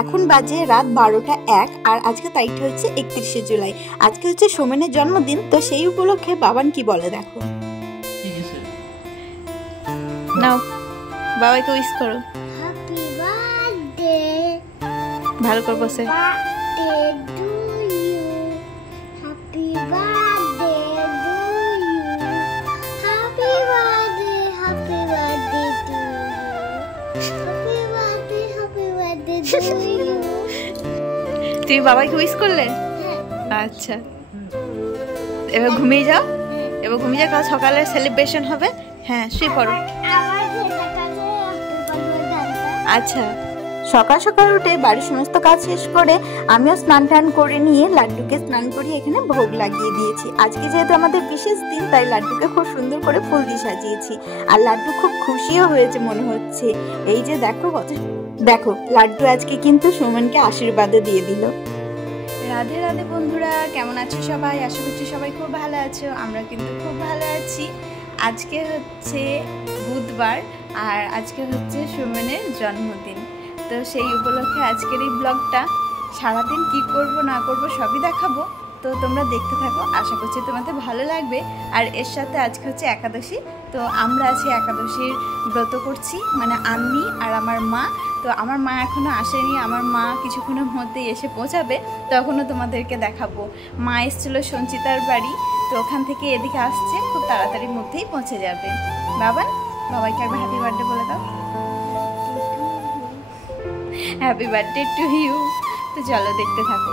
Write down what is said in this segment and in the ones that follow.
এখন বাজে রাত 12টা 1 আর আজকে তারিখটা হচ্ছে 31শে জুলাই। আজকে হচ্ছে সোমেনের জন্মদিন, তো সেই উপলক্ষে বাবান কি বলে দেখো। নাও বাবাকে উইশ করো। Happy birthday. ভালো করে বসে। Birthday to you. Happy birthday to you. Happy birthday, happy birthday to you. Happy birthday, happy birthday to you. তুমি বাবাকে উইশ করলে? আচ্ছা, এবার ঘুমিয়ে যাও। এবার ঘুমিয়ে যাও, কাল সকালে সেলিব্রেশন হবে। হ্যাঁ, শুয়ে পড়ো। আচ্ছা, সকাল সকাল উঠে বাড়ির সমস্ত কাজ শেষ করে আমিও স্নান টান করে নিয়ে লাড্ডুকে স্নান করিয়ে এখানে ভোগ লাগিয়ে দিয়েছি। আজকে যেহেতু আমাদের বিশেষ দিন, তাই লাড্ডুকে খুব সুন্দর করে ফুল দিয়ে সাজিয়েছি। আর লাড্ডু খুব খুশিও হয়েছে মনে হচ্ছে। এই যে দেখো দেখো লাড্ডু আজকে কিন্তু সুমনকে আশীর্বাদও দিয়ে দিল। রাধে রাধে বন্ধুরা, কেমন আছো সবাই? আশা করছি সবাই খুব ভালো আছো। আমরা কিন্তু খুব ভালো আছি। আজকে হচ্ছে বুধবার আর আজকে হচ্ছে সুমনের জন্মদিন। তো সেই উপলক্ষে আজকের এই ব্লগটা সারাদিন কি করব না করব সবই দেখাবো। তো তোমরা দেখতে থাকো, আশা করছি তোমাদের ভালো লাগবে। আর এর সাথে আজকে হচ্ছে একাদশী, তো আমরা আছি একাদশীর ব্রত করছি, মানে আমি আর আমার মা। তো আমার মা এখনও আসেনি, আমার মা কিছুক্ষণের মধ্যেই এসে পৌঁছাবে, তখনও তোমাদেরকে দেখাবো। মা এসেছিলো সঞ্চিতার বাড়ি, তো ওখান থেকে এদিকে আসছে, খুব তাড়াতাড়ির মধ্যেই পৌঁছে যাবে। বাবাইকে একবার হ্যাপি বার্থডে বলে দাও। Happy birthday to you. তো চলো দেখতে থাকো।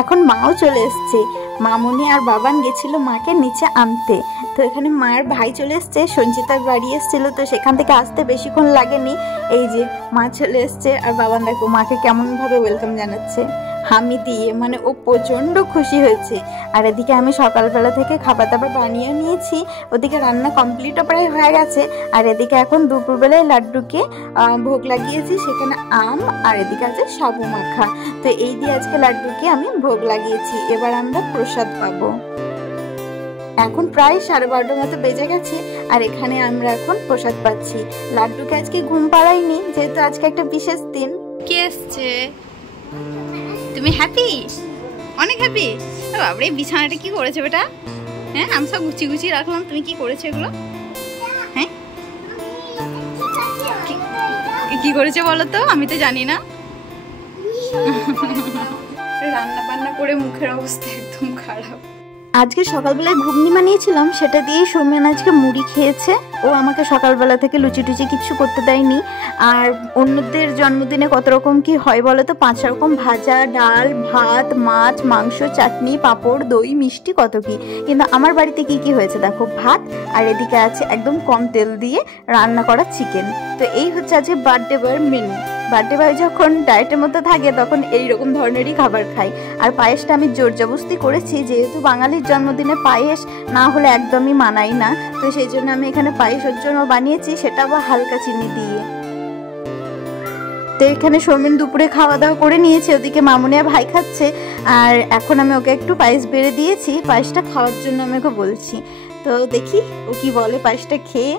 এখন মাও চলে এসছে। মামুনি আর বাবান গেছিল মাকে নিচে আনতে। তো এখানে মায়ের ভাই চলে এসছে, সঞ্চিতার বাড়ি এসেছিল, তো সেখান থেকে আসতে বেশিক্ষণ লাগেনি। এই যে মা চলে এসছে আর বাবান দেখো মাকে কেমনভাবে ওয়েলকাম জানাচ্ছে হামি দিয়ে, মানে ও প্রচণ্ড খুশি হয়েছে। আর এদিকে আমি সকালবেলা থেকে খাবার দাবার বানিয়ে নিয়েছি, ওদিকে রান্না কমপ্লিটও প্রায় হয়ে গেছে। আর এদিকে এখন দুপুরবেলায় লাড্ডুকে ভোগ লাগিয়েছি, সেখানে আম আর এদিকে আছে সাবু মাখা। তো এই দিয়ে আজকে লাড্ডুকে আমি ভোগ লাগিয়েছি। এবার আমরা প্রসাদ পাবো। এখন প্রায় 12:30 মতো বেজে গেছে আর এখানে আমরা এখন প্রসাদ পাচ্ছি। লাড্ডুকে আজকে ঘুম পাড়াইনি, যেহেতু আজকে একটা বিশেষ দিন। কে এসছে? তুমি হ্যাপি? অনেক হ্যাপি? বাবরে, বিছানাটা কি করেছে বেটা? হ্যাঁ, আমি সব গুছিয়ে গুছিয়ে রাখলাম, তুমি কি করেছো এগুলো? হ্যাঁ, কি করেছে বলো তো, আমি তো জানি না। রান্না বান্না করে মুখের অবস্থা একদম খারাপ। আজকে সকালবেলায় ঘুগনি বানিয়েছিলাম, সেটা দিয়েই সৌমেন আজকে মুড়ি খেয়েছে। ও আমাকে সকালবেলা থেকে লুচি টুচি কিছু করতে দেয়নি। আর অন্যদের জন্মদিনে কত রকম কি হয় বলো তো, 5 রকম ভাজা, ডাল, ভাত, মাছ, মাংস, চাটনি, পাঁপড়, দই, মিষ্টি, কত কি। কিন্তু আমার বাড়িতে কি কি হয়েছে দেখো, ভাত আর এদিকে আছে একদম কম তেল দিয়ে রান্না করা চিকেন। তো এই হচ্ছে আজকে বার্থডে বয়ের মেনু। বার্থডে বয় যখন ডায়েটের মধ্যে থাকে তখন এইরকম ধরনেরই খাবার খাই। আর পায়েসটা আমি জোর জবরদস্তি করেছি, যেহেতু বাঙালির জন্মদিনে পায়েস না হলে একদমই মানাই না। তো সেই জন্য আমি এখানে পায়েসের জন্য বানিয়েছি, সেটা আবার হালকা চিনি দিয়ে। তো এখানে সৌমেন দুপুরে খাওয়া দাওয়া করে নিয়েছে, ওদিকে মামুনিয়া ভাই খাচ্ছে। আর এখন আমি ওকে একটু পায়েস বেড়ে দিয়েছি, পায়েসটা খাওয়ার জন্য আমি ওকে বলছি। তো দেখি ও কি বলে পায়েসটা খেয়ে।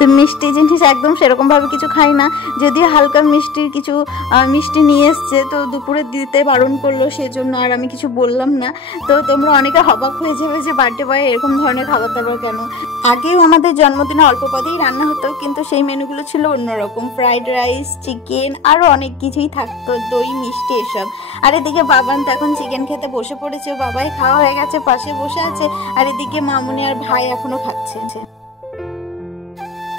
তো মিষ্টি জিনিস একদম সেরকম ভাবে কিছু খাই না, যদিও হালকা মিষ্টির কিছু মিষ্টি নিয়ে এসছে, তো দুপুরে দিতে বারণ করলো, সেজন্য আর আমি কিছু বললাম না। তো তোমরা অনেকে অবাক হয়ে যাবে যে বার্থডে বয় এরকম ধরনের খাবার দাবার কেন। আগেও আমাদের জন্মদিনে অল্প পদেই রান্না হতো, কিন্তু সেই মেনুগুলো ছিল অন্যরকম। ফ্রাইড রাইস, চিকেন, আরও অনেক কিছুই থাকতো, দই, মিষ্টি, এসব। আর এদিকে বাবান তো এখন চিকেন খেতে বসে পড়েছে, বাবাই খাওয়া হয়ে গেছে, পাশে বসে আছে। আর এদিকে মামুনি আর ভাই এখনো খাচ্ছে।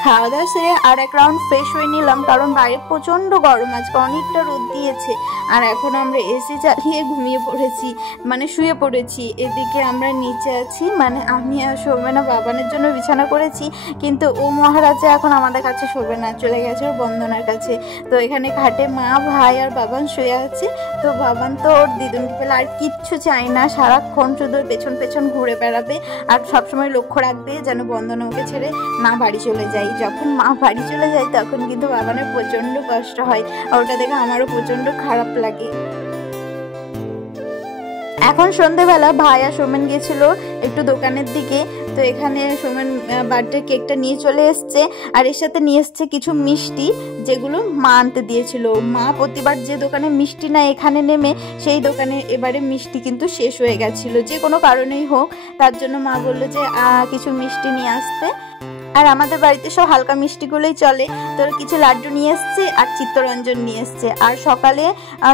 খাওয়া দাওয়া সেরে আর এক রাউন্ড ফ্রেশ হয়ে নিলাম, কারণ বাইরে প্রচণ্ড গরম, আজকে অনেকটা রোদ দিয়েছে। আর এখন আমরা এসি চালিয়ে ঘুমিয়ে পড়েছি, মানে শুয়ে পড়েছি। এদিকে আমরা নিচে আছি, মানে আমি আর সৌমেনা বাবানের জন্য বিছানা করেছি, কিন্তু ও মহারাজা এখন আমাদের কাছে শোবে না, চলে গেছে ওর বন্দনার কাছে। তো এখানে খাটে মা, ভাই আর বাবান শুয়ে আছে। তো বাবান তো ওর দিদুনকে পেলে আর কিচ্ছু চাই না, সারাক্ষণ শুধু পেছন পেছন ঘুরে বেড়াবে আর সবসময় লক্ষ্য রাখবে যেন বন্দনা ওকে ছেড়ে না বাড়ি চলে যায়। যখন মা বাড়ি চলে যায় তখন কিন্তু বাবানের প্রচন্ড কষ্ট হয়, ওটা দেখে আমারও প্রচন্ড খারাপ লাগে। এখন সন্ধ্যেবেলা ভাই আর সৌমেন গেছিল একটু দোকানের দিকে। তো এখানে সোমেন বার্থডে কেকটা নিয়ে চলে এসছে, আর এর সাথে নিয়ে এসছে কিছু মিষ্টি যেগুলো মা আনতে দিয়েছিল। মা প্রতিবার যে দোকানে মিষ্টি না এখানে নেমে সেই দোকানে এবারে মিষ্টি কিন্তু শেষ হয়ে গেছিলো, যে কোনো কারণেই হোক। তার জন্য মা বললো যে কিছু মিষ্টি নিয়ে আসতে। আর আমাদের বাড়িতে সব হালকা মিষ্টিগুলোই চলে, তো কিছু লাড্ডু নিয়ে এসছে আর চিত্তরঞ্জন নিয়ে এসছে। আর সকালে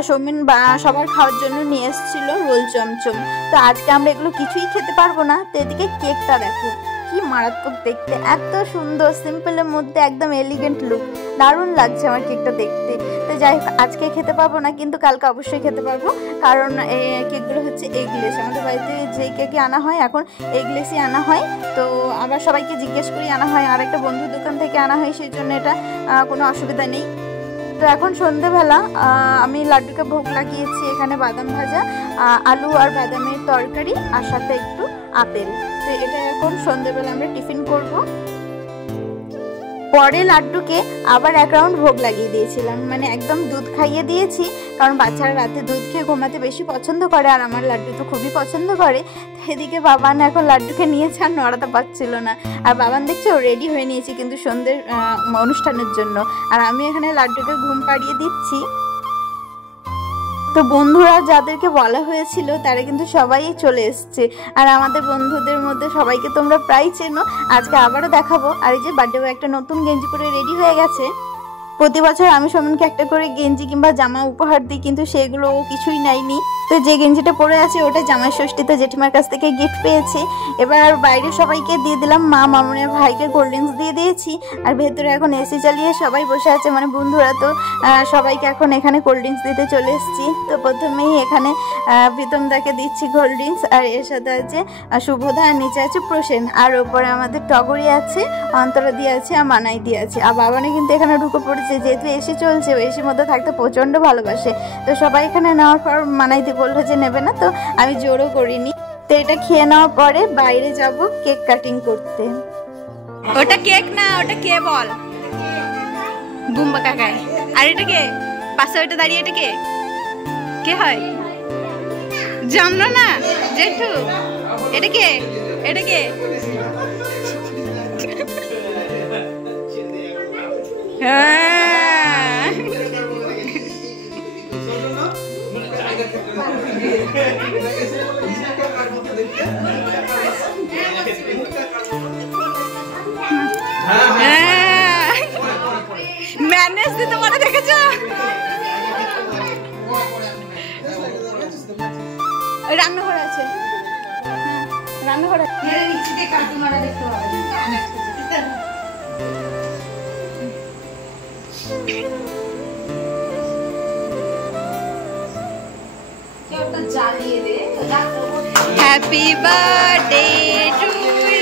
সোমেন সবার খাওয়ার জন্য নিয়ে এসেছিল রোল চমচম। তো আজকে আমরা এগুলো কিছুই খেতে পারবো না। তো এদিকে কেকটা দেখো কি মারাত্মক দেখতে, এত সুন্দর, সিম্পলের মধ্যে একদম এলিগেন্ট লুক, দারুণ লাগছে আমার কেকটা দেখতে। তো যাই হোক আজকে খেতে পারবো না, কিন্তু কালকে অবশ্যই খেতে পারবো, কারণ এই কেকগুলো হচ্ছে এগলেস। আমাদের বাড়িতে যে কেকই আনা হয় এখন এগলেসই আনা হয়। তো আবার সবাইকে জিজ্ঞেস করি আনা হয়, আর একটা বন্ধুর দোকান থেকে আনা হয়, সেই জন্য এটা কোনো অসুবিধা নেই। তো এখন সন্ধেবেলা আমি লাড্ডুকে ভোগ লাগিয়েছি। এখানে বাদাম ভাজা, আলু আর বাদামের তরকারি, আর সাথে একটু আপেল। তো এটা এখন সন্ধেবেলা আমরা টিফিন করব। পরে লাড্ডুকে আবার এক রাউন্ড ভোগ লাগিয়ে দিয়েছিলাম, মানে একদম দুধ খাইয়ে দিয়েছি, কারণ বাচ্চারা রাতে দুধ খেয়ে ঘুমাতে বেশি পছন্দ করে, আর আমার লাড্ডু তো খুবই পছন্দ করে। এদিকে বাবান এখন লাড্ডুকে নিয়েছে আর নড়াতে পারছিল না, আর বাবান দেখছে ও রেডি হয়ে নিয়েছে কিন্তু সন্ধ্যের অনুষ্ঠানের জন্য, আর আমি এখানে লাড্ডুকে ঘুম পাড়িয়ে দিচ্ছি। তো বন্ধুরা যাদেরকে বলা হয়েছিল তারা কিন্তু সবাই চলে এসছে, আর আমাদের বন্ধুদের মধ্যে সবাইকে তোমরা প্রায় চেনো, আজকে আবারও দেখাবো। আর এই যে বার্থডে বয় একটা নতুন গেঞ্জি পরে রেডি হয়ে গেছে। প্রতি বছর আমি সোমেনকে একটা করে গেঞ্জি কিংবা জামা উপহার দিই, কিন্তু সেগুলো ও কিছুই নেয়নি। তো যে গেঞ্জিটা পরে আছে ওটা জামাই ষষ্ঠীতে জেঠিমার কাছ থেকে গিফট পেয়েছে। এবার বাইরে সবাইকে দিয়ে দিলাম, মা মামুনের ভাইকে কোল্ড ড্রিঙ্কস দিয়ে দিয়েছি, আর ভেতরে এখন এসি চালিয়ে সবাই বসে আছে, মানে বন্ধুরা। তো সবাইকে এখন এখানে কোল্ড ড্রিঙ্কস দিতে চলে এসেছি। তো প্রথমেই এখানে প্রীতমদাকে দিচ্ছি কোল্ড ড্রিঙ্কস, আর এর সাথে আছে শুভদা, আর নিচে আছে প্রসেন, আর ওপরে আমাদের টগরি আছে, অন্তরা দিয়ে আছে, আর মানাই দিয়ে আছে। আর বাবানে কিন্তু এখানে ঢুকে পড়েছে, যেহেতু এসি চলছে, ও এসির মধ্যে থাকতে প্রচণ্ড ভালোবাসে। তো সবাই এখানে নেওয়ার পর মানাইতে বললো যে নেবে না, তো আমি জোরও করিনি। তো এটা খেয়ে নেওয়ার পরে বাইরে যাব কেক কাটিং করতে। ওটা কেক না, ওটা কে বল? বুম্বা কাকাই। আর এটা কে পাশে ওইটা দাঁড়িয়ে, এটা কে কে হয় জানো না জেঠু? এটা কে? এটা কে? ম্যানেজ দিতে পারে, দেখেছো? রান্নাঘর আছে, রান্নাঘর happy birthday to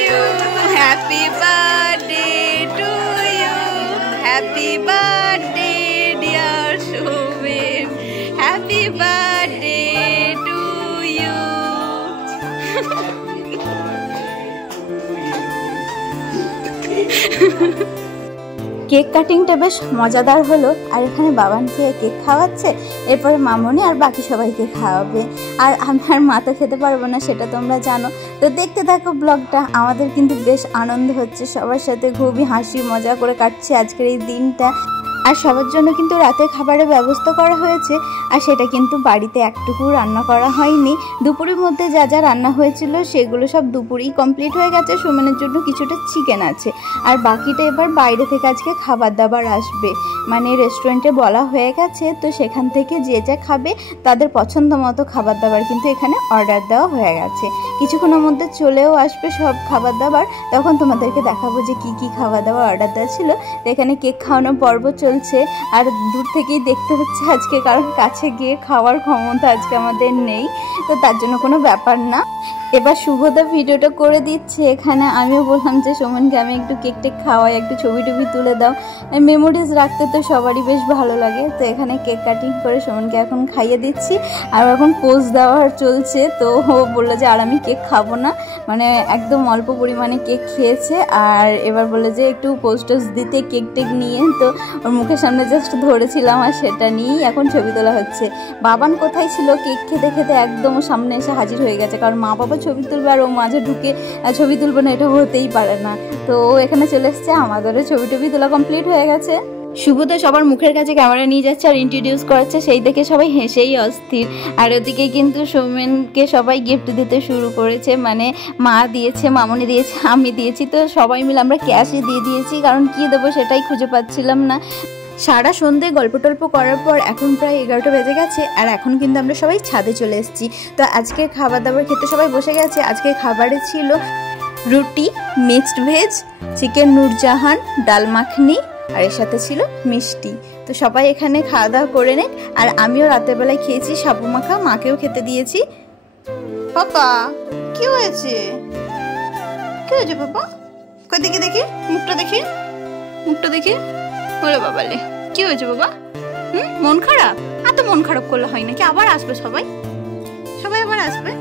you, happy birthday to you, happy birthday dear Somen, happy birthday to you. Cake কাটিংটা বেশ মজাদার হলো, আর এখানে বাবানকে কেক খাওয়াচ্ছে, এরপরে মামনি আর বাকি সবাইকে খাওয়াবে। আর আমার মা তো খেতে পারবো না, সেটা তোমরা জানো। তো দেখতে থাকো ব্লগটা। আমাদের কিন্তু বেশ আনন্দ হচ্ছে, সবার সাথে খুবই হাসি মজা করে কাটছে আজকের এই দিনটা। আর সবার জন্য কিন্তু রাতে খাবারের ব্যবস্থা করা হয়েছে, আর সেটা কিন্তু বাড়িতে একটুকু রান্না করা হয়নি। দুপুরের মধ্যে যা যা রান্না হয়েছিল সেগুলো সব দুপুরেই কমপ্লিট হয়ে গেছে। সোমেনের জন্য কিছুটা চিকেন আছে, আর বাকিটা এবার বাইরে থেকে আজকে খাবার দাবার আসবে, মানে রেস্টুরেন্টে বলা হয়ে গেছে। তো সেখান থেকে যে যা খাবে তাদের পছন্দ মতো খাবার দাবার কিন্তু এখানে অর্ডার দেওয়া হয়ে গেছে। কিছুক্ষণের মধ্যে চলেও আসবে সব খাবার দাবার, তখন তোমাদেরকে দেখাবো যে কি কি খাবার দাবার অর্ডার দেওয়া ছিল। তো এখানে কেক খাওয়ানোর পর্ব চলছে, আর দূর থেকেই দেখতে হচ্ছে আজকে, কারণ কাছে গিয়ে খাওয়ার ক্ষমতা আজকে আমাদের নেই, তো তার জন্য কোনো ব্যাপার না। এবার শুভদা ভিডিওটা করে দিচ্ছে এখানে। আমিও বললাম যে সোমেনকে আমি একটু কেক টেক খাওয়াই, একটু ছবি টবি তুলে দাও, মেমোরিজ রাখতে তো সবারই বেশ ভালো লাগে। তো এখানে কেক কাটিং করে সোমেনকে এখন খাইয়ে দিচ্ছি, আর এখন পোজ দেওয়ার চলছে। তো ও বললো যে আর আমি কেক খাবো না, মানে একদম অল্প পরিমাণে কেক খেয়েছে, আর এবার বললো যে একটু পোজ টোজ দিতে কেক টেক নিয়ে। তো ওর মুখের সামনে জাস্ট ধরেছিলাম, আর সেটা নিয়েই এখন ছবি তোলা হচ্ছে। বাবান কোথায় ছিল? কেক খেতে খেতে একদম সামনে এসে হাজির হয়ে গেছে, কারণ মা বাবা ছবি তুলবে আর ও মাঝে ঢুকে ছবি তুলবে না, এটা হতেই পারে না। তো ও এখানে চলে এসছে, আমাদেরও ছবি টবি তোলা কমপ্লিট হয়ে গেছে। শুভ তো সবার মুখের কাছে ক্যামেরা নিয়ে যাচ্ছে আর ইন্ট্রোডিউস করাচ্ছে, সেই দেখে সবাই হেসেই অস্থির। আর ওদিকে কিন্তু সৌমেনকে সবাই গিফট দিতে শুরু করেছে, মানে মা দিয়েছে, মামনি দিয়েছে, আমি দিয়েছি, তো সবাই মিলে আমরা ক্যাশই দিয়ে দিয়েছি, কারণ কি দেবো সেটাই খুঁজে পাচ্ছিলাম না। সারা সন্ধে গল্প টল্প করার পর এখন প্রায় 11টা বেজে গেছে, আর এখন কিন্তু আমরা সবাই ছাদে চলে এসেছি। তো আজকে খাবার দাবার খেতে সবাই বসে গেছে। আজকে খাবারে ছিল রুটি, মিক্সড ভেজ, চিকেন নূরজাহান, ডাল মাখনি, আর এর সাথে ছিল মিষ্টি। তো সবাই এখানে খাওয়া দাওয়া করে নে। আর আমিও রাতের বেলায় খেয়েছি সাবু মাখা, মাকেও খেতে দিয়েছি। পাপা কি হয়েছে, কি হয়েছে পাপা? কই দেখি দেখি, মুখটা দেখি, মুখটা দেখি। ওরে বাবালে, কি হয়েছে বাবা? মন খারাপ? এত মন খারাপ করলে হয় নাকি? আবার আসবে সবাই, সবাই আবার আসবে।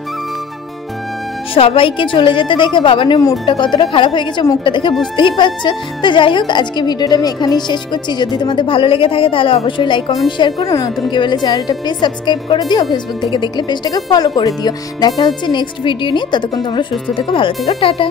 সবাইকে চলে যেতে দেখে বাবানের মুডটা কতটা খারাপ হয়ে গেছে মুখটা দেখে বুঝতেই পারছো। তো যাই হোক, আজকে ভিডিওটা আমি এখানেই শেষ করছি। যদি তোমাদের ভালো লেগে থাকে তাহলে অবশ্যই লাইক কমেন্ট শেয়ার করো। নতুন কেউ এলে চ্যানেলটা প্লিজ সাবস্ক্রাইব করে দিও। ফেসবুক থেকে দেখলে পেজটাকে ফলো করে দিও। দেখা হচ্ছে নেক্সট ভিডিও নিয়ে। ততক্ষণ তোমরা সুস্থ থেকো, ভালো থেকো, টাটা।